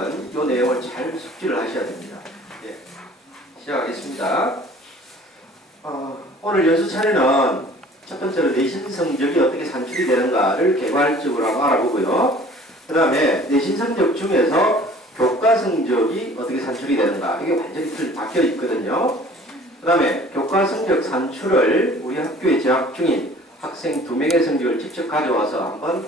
학생들은 이 내용을 잘 숙지를 하셔야 됩니다. 예, 시작하겠습니다. 오늘 연수 차례는 첫 번째로 내신 성적이 어떻게 산출이 되는가를 개괄적으로 한번 알아보고요. 그 다음에 내신 성적 중에서 교과 성적이 어떻게 산출이 되는가, 이게 완전히 바뀌어 있거든요. 그 다음에 교과 성적 산출을 우리 학교에 재학 중인 학생 2명의 성적을 직접 가져와서 한번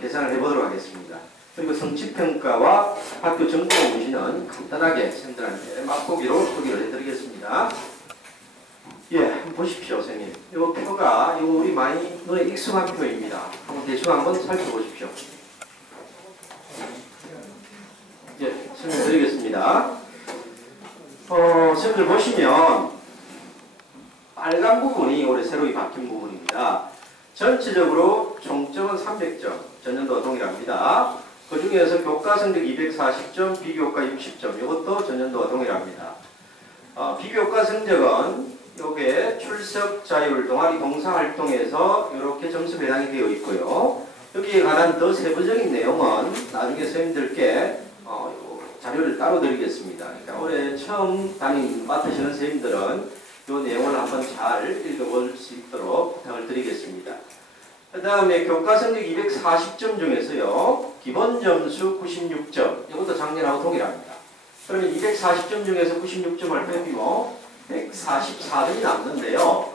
계산을 해보도록 하겠습니다. 그리고 성취평가와 학교 정보 문신은 간단하게 선생님들한테 맛보기로 소개를 해드리겠습니다. 예, 한번 보십시오, 선생님. 이 표가 우리 많이 눈에 익숙한 표입니다. 한번 대충 한번 살펴보십시오. 예, 설명드리겠습니다. 선생님들 보시면 빨간 부분이 올해 새로 바뀐 부분입니다. 전체적으로 총점은 300점, 전년도와 동일합니다. 그 중에서 교과 성적 240점, 비교과 60점, 이것도 전년도와 동일합니다. 비교과 성적은 요게 출석, 자율, 동아리, 봉사활동에서 이렇게 점수 배당이 되어 있고요. 여기에 관한 더 세부적인 내용은 나중에 선생님들께 자료를 따로 드리겠습니다. 그러니까 올해 처음 맡으시는 선생님들은 이 내용을 한번 잘 읽어볼 수 있도록 부탁을 드리겠습니다. 그 다음에 교과 성적 240점 중에서요, 기본 점수 96점, 이것도 작년하고 동일합니다. 그러면 240점 중에서 96점을 빼고 144점이 남는데요.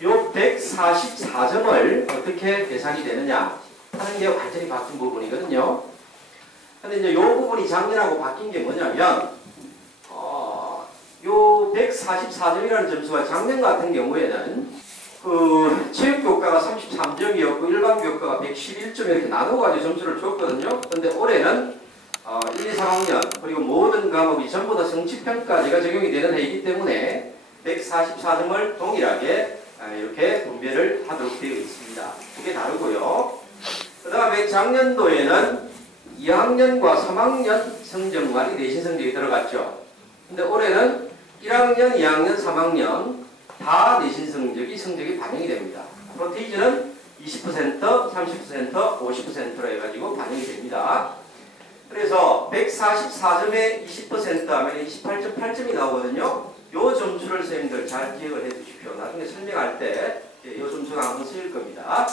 이 144점을 어떻게 계산이 되느냐 하는 게 완전히 바뀐 부분이거든요. 근데 이제 이 부분이 작년하고 바뀐 게 뭐냐면, 요 144점이라는 점수가 작년 같은 경우에는 체육교과가 33점이었고 일반 교과가 111점 이렇게 나눠가지고 점수를 줬거든요. 근데 올해는 1, 2, 3학년 그리고 모든 과목이 전부 다 성취평가제가 적용이 되는 해이기 때문에 144점을 동일하게 이렇게 분배를 하도록 되어 있습니다. 그게 다르고요. 그 다음에 작년도에는 2학년과 3학년 성적만이 내신 성적이 들어갔죠. 근데 올해는 1학년, 2학년, 3학년 다 내신 성적이 반영이 됩니다. 프로테이즈는 20%, 30%, 50%로 해가지고 반영이 됩니다. 그래서 144점에 20% 하면 28.8점이 나오거든요. 요 점수를 선생님들 잘 기억을 해 주십시오. 나중에 설명할 때 요 점수가 한번 쓰일 겁니다.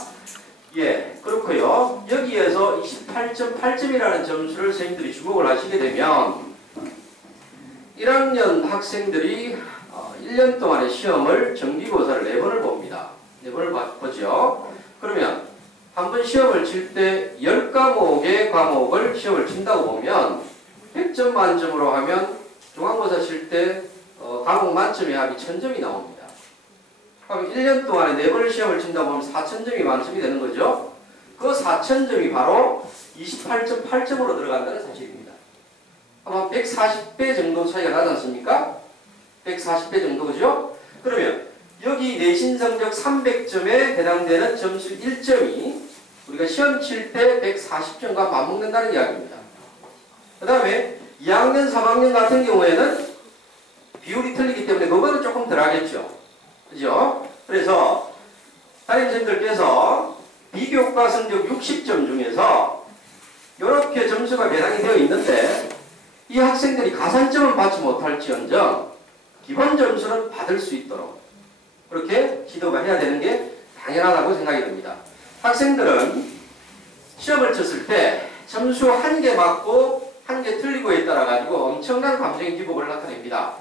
예, 그렇고요. 여기에서 28.8점이라는 점수를 선생님들이 주목을 하시게 되면 1학년 학생들이 1년 동안의 시험을 정기고사를 4번을 봅니다. 4번을 보죠. 그러면 한 번 시험을 칠 때 10과목의 과목을 시험을 친다고 보면 100점 만점으로 하면 중간고사 칠 때 과목 만점이 합이 1000점이 나옵니다. 그럼 1년 동안에 4번을 시험을 친다고 하면 4000점이 만점이 되는 거죠. 그 4000점이 바로 28.8점으로 들어간다는 사실입니다. 아마 140배 정도 차이가 나지 않습니까? 140배 정도, 그죠? 그러면 여기 내신 성적 300점에 해당되는 점수 1점이 우리가 시험 칠 때 140점과 맞먹는다는 이야기입니다. 그 다음에 2학년, 3학년 같은 경우에는 비율이 틀리기 때문에 그거는 조금 덜 하겠죠. 그죠? 그래서 담임선생님들께서 비교과 성적 60점 중에서 이렇게 점수가 배당이 되어 있는데 이 학생들이 가산점은 받지 못할지언정 기본 점수는 받을 수 있도록 그렇게 지도가 해야 되는 게 당연하다고 생각이 듭니다. 학생들은 시험을 쳤을 때 점수 1개 맞고 1개 틀리고에 따라 가지고 엄청난 감정의 기복을 나타냅니다.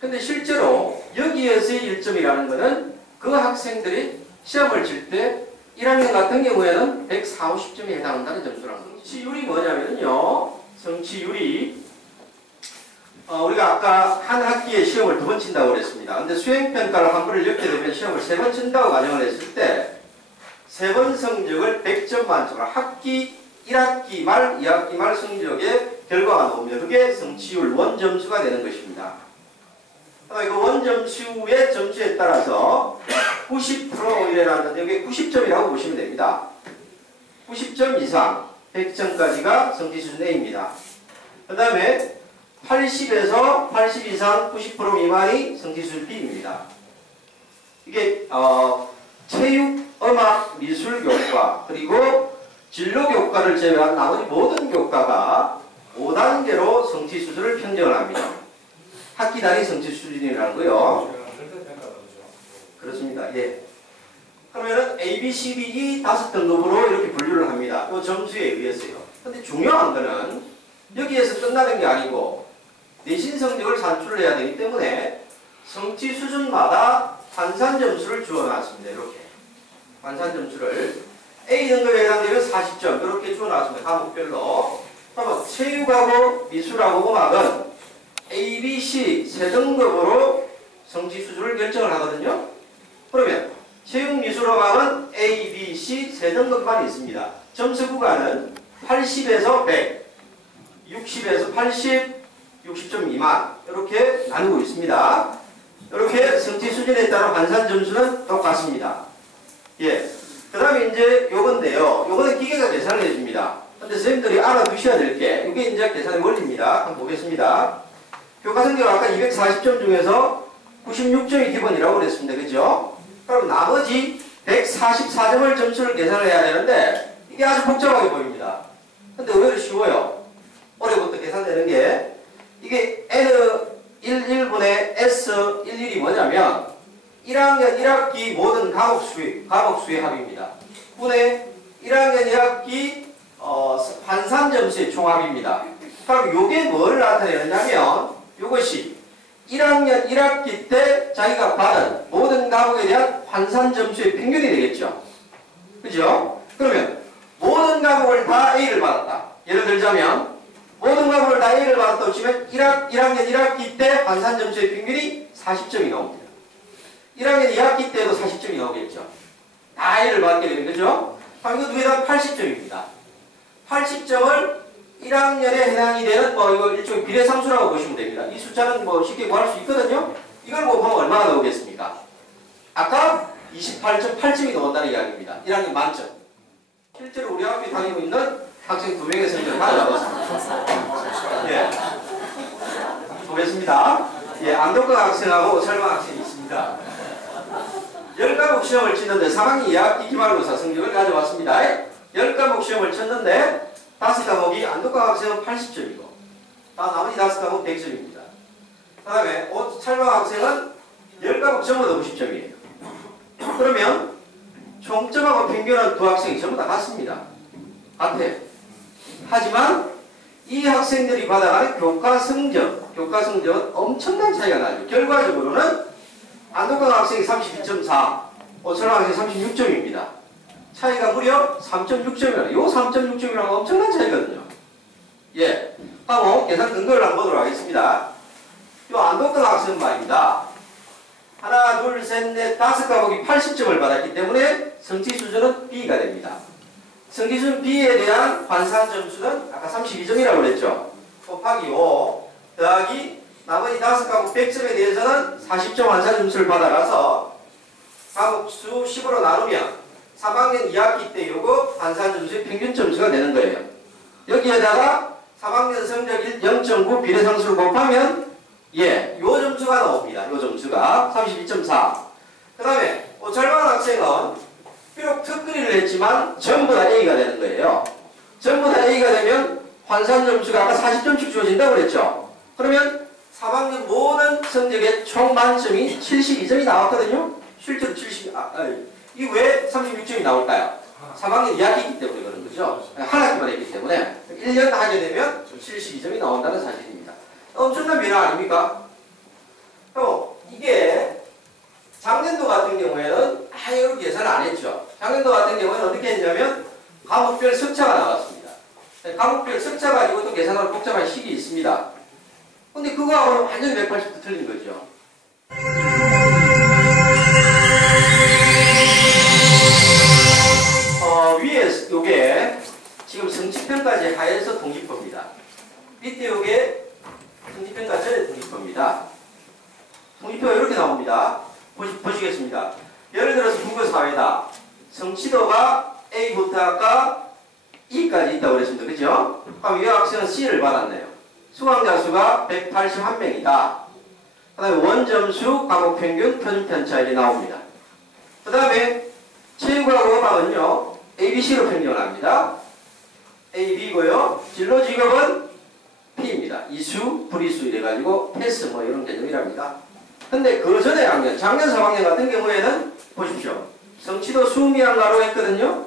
근데 실제로 여기에서의 1점이라는 것은 그 학생들이 시험을 칠 때 1학년 같은 경우에는 140, 50점에 해당한다는 점수라는 거죠. 성취율이 뭐냐면요. 성취율이 우리가 아까 한 학기에 시험을 2번 친다고 그랬습니다. 근데 수행평가를 한 번을 이렇게 되면 시험을 3번 친다고 가정을 했을 때 3번 성적을 100점 만점으로 학기 1학기 말, 2학기 말 성적의 결과가 나오면 그게 성취율 원점수가 되는 것입니다. 그 원점수의 점수에 따라서 90% 이래놨는데 여기 90점이라고 보시면 됩니다. 90점 이상 100점까지가 성취 수준 A입니다. 그 다음에 80에서 80 이상 90% 미만이 성취 수준 B입니다. 이게 체육, 음악, 미술 교과 그리고 진로 교과를 제외한 나머지 모든 교과가 5단계 성취 수준을 평정을 합니다. 학기 단위 성취 수준이라는 거요. 그렇습니다. 예. 그러면은 A, B, C, D, E 5등급으로 이렇게 분류를 합니다. 이 점수에 의해서요. 근데 중요한 거는 여기에서 끝나는 게 아니고 내신 성적을 산출을 해야 되기 때문에 성취 수준마다 환산 점수를 주어놨습니다. 이렇게 환산 점수를 A 등급에 해당되면 40점 이렇게 주어놨습니다. 과목별로. 그러면 체육하고 미술하고 음악은 A, B, C 세 등급으로 성취 수준을 결정을 하거든요. 그러면 체육, 미술, 음악은 A, B, C 세 등급만 있습니다. 점수 구간은 80에서 100, 60에서 80, 60점 미만 이렇게 나누고 있습니다. 이렇게 성취 수준에 따른 환산 점수는 똑같습니다. 예. 그 다음에 이제 요건데요. 요거는 기계가 계산을 해줍니다. 근데 선생님들이 알아두셔야 될 게 이게 이제 계산의 원리입니다. 한번 보겠습니다. 교과 성적 아까 240점 중에서 96점이 기본이라고 그랬습니다. 그죠? 그럼 나머지 144점을 점수를 계산을 해야 되는데 이게 아주 복잡하게 보입니다. 근데 의외로 쉬워요. 올해부터 계산되는 게 이게 N11분의 S11이 뭐냐면 1학년 1학기 모든 과목수의 합입니다. 분의 1학년 1학기 환산 점수의 총합입니다. 그럼 요게 뭘 나타내느냐면 요것이 1학년 1학기 때 자기가 받은 모든 과목에 대한 환산 점수의 평균이 되겠죠. 그죠? 그러면 모든 과목을 다 A를 받았다. 예를 들자면 모든 과목을 다 A를 받았다고 치면 1학년 1학기 때 환산 점수의 평균이 40점이 나옵니다. 1학년 2학기 때도 40점이 나오겠죠. 다 A를 받게 되는 거죠. 그럼 이거 두 개 다 80점입니다. 80점을 1학년에 해당이 되는 이거 일종의 비례상수라고 보시면 됩니다. 이 숫자는 쉽게 구할 수 있거든요. 이걸 곱하면 얼마나 나오겠습니까? 아까 28.8점이 나온다는 이야기입니다. 1학년 만점. 실제로 우리 학교에 다니고 있는 학생 2명의 성적을 가져왔습니다. 예. 보겠습니다. 예, 안덕강 학생하고 오철만 학생이 있습니다. 10과목 시험을 치는데 3학년 2학기 기말고사 성적을 가져왔습니다. 10과목 시험을 쳤는데 5과목이 안덕강 학생은 80점이고 나머지 5과목 100점입니다. 그 다음에 오철만 학생은 10과목 전부 50점이에요. 그러면 총점하고 평균은 두 학생이 전부 다 같습니다. 같아요. 하지만 이 학생들이 받아가는 교과 성적은 엄청난 차이가 나죠. 결과적으로는 안덕강 학생이 32.4, 오철만 학생이 36점입니다. 차이가 무려 3.6점이라. 요 3.6점이라는 엄청난 차이거든요. 예. 하고 계산 근거를 한번 보도록 하겠습니다. 요 안덕강 학생 말입니다. 하나, 둘, 셋, 넷, 5과목이 80점을 받았기 때문에 성취 수준은 B가 됩니다. 성취 수준 B에 대한 환산 점수는 아까 32점이라고 그랬죠. 곱하기 5 더하기 나머지 5과목 100점에 대해서는 40점 환산 점수를 받아가서 과목 수 10으로 나누면 3학년 2학기 때 요거 환산 점수의 평균 점수가 되는 거예요. 여기에다가 3학년 성적 0.9 비례상수를 곱하면 예, 요 점수가 나옵니다. 요 점수가 32.4. 그 다음에 오철만 학생은 비록 특근위를 했지만 전부 다 A가 되는 거예요. 전부 다 A가 되면 환산 점수가 아까 40점씩 주어진다고 그랬죠. 그러면 3학년 모든 성적의 총 만점이 72점이 나왔거든요. 실제로 이게 왜 36점이 나올까요? 3학년 2학기이기 때문에 그런 거죠. 한 학기만 했기 때문에 1년 하게 되면 72점이 나온다는 사실입니다. 엄청난 변화 아닙니까? 이게 작년도 같은 경우에는 이렇게 계산을 안 했죠. 작년도 같은 경우에는 어떻게 했냐면 과목별 석차가 나왔습니다. 과목별 석차 가지고 또 계산하는 복잡한 식이 있습니다. 근데 그거하고는 완전히 180도 틀린 거죠. 위에 요게 지금 성취평가제 하에서 동기표입니다. 밑에 요게 성취평가 전에 동기표입니다. 동기표가 이렇게 나옵니다. 보시겠습니다. 예를 들어서 국어사회다. 성취도가 A부터 아까 E까지 있다고 그랬습니다. 그죠? 그럼 이 학생은 C를 받았네요. 수강자 수가 181명이다. 그 다음에 원점수, 과목평균, 표준편차 이렇게 나옵니다. 그 다음에 체육하고 음악은요. ABC로 평균을 합니다. A, B고요. 진로직업은 P입니다. 이수, 뭐 이런 개념이랍니다. 근데 그 전에 학년, 작년 3학년 같은 경우에는 보십시오. 성취도 수미양가로 했거든요.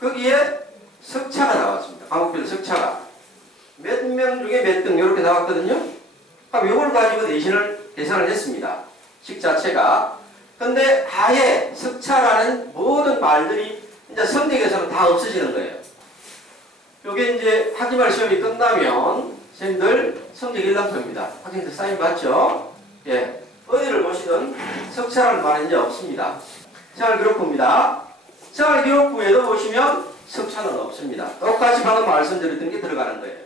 거기에 석차가 나왔습니다. 과목별 석차가. 몇 명 중에 몇 등 이렇게 나왔거든요. 그럼 이걸 가지고 내신을 계산을 했습니다. 식 자체가. 근데 아예 석차라는 모든 말들이 이제 성적에서는 다 없어지는 거예요. 요게 이제 학기말 시험이 끝나면 선생님들 성적 일람표입니다. 학생들 사인 받죠? 예. 어디를 보시든 석차라는 말은 이제 없습니다. 생활기록부입니다. 생활기록부에도 보시면 석차는 없습니다. 똑같이 방금 말씀드렸던 게 들어가는 거예요.